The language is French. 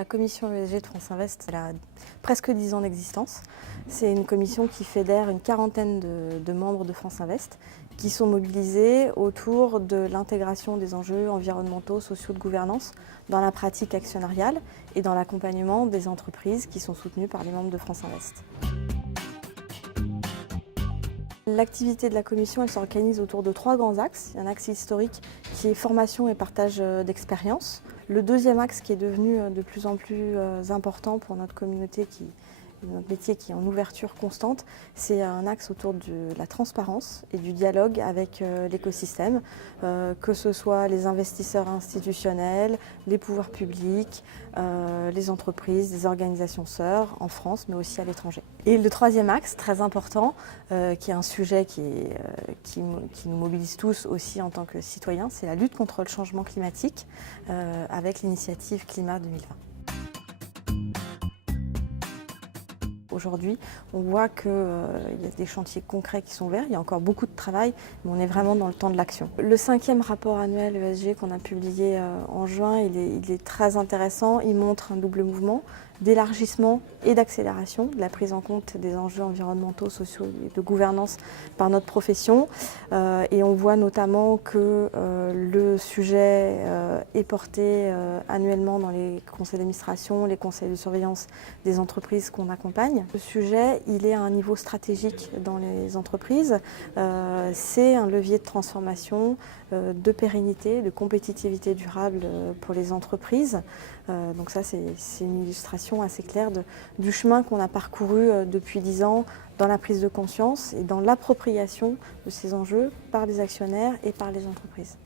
La commission ESG de France Invest, elle a presque 10 ans d'existence. C'est une commission qui fédère une quarantaine de membres de France Invest qui sont mobilisés autour de l'intégration des enjeux environnementaux, sociaux, de gouvernance dans la pratique actionnariale et dans l'accompagnement des entreprises qui sont soutenues par les membres de France Invest. L'activité de la commission, elle s'organise autour de 3 grands axes. Il y a un axe historique qui est formation et partage d'expérience. Le deuxième axe qui est devenu de plus en plus important pour notre communauté, notre métier qui est en ouverture constante, c'est un axe autour de la transparence et du dialogue avec l'écosystème, que ce soit les investisseurs institutionnels, les pouvoirs publics, les entreprises, les organisations sœurs en France, mais aussi à l'étranger. Et le troisième axe, très important, qui est un sujet qui nous mobilise tous aussi en tant que citoyens, c'est la lutte contre le changement climatique avec l'initiative Climat 2020. Aujourd'hui, on voit qu'il y a des chantiers concrets qui sont ouverts, il y a encore beaucoup de travail, mais on est vraiment dans le temps de l'action. Le 5e rapport annuel ESG qu'on a publié en juin, il est très intéressant, il montre un double mouvement d'élargissement et d'accélération de la prise en compte des enjeux environnementaux, sociaux et de gouvernance par notre profession. Et on voit notamment que le sujet est porté annuellement dans les conseils d'administration, les conseils de surveillance des entreprises qu'on accompagne. Le sujet, il est à un niveau stratégique dans les entreprises. C'est un levier de transformation, de pérennité, de compétitivité durable pour les entreprises. Donc ça, c'est une illustration assez claire du chemin qu'on a parcouru depuis 10 ans dans la prise de conscience et dans l'appropriation de ces enjeux par les actionnaires et par les entreprises.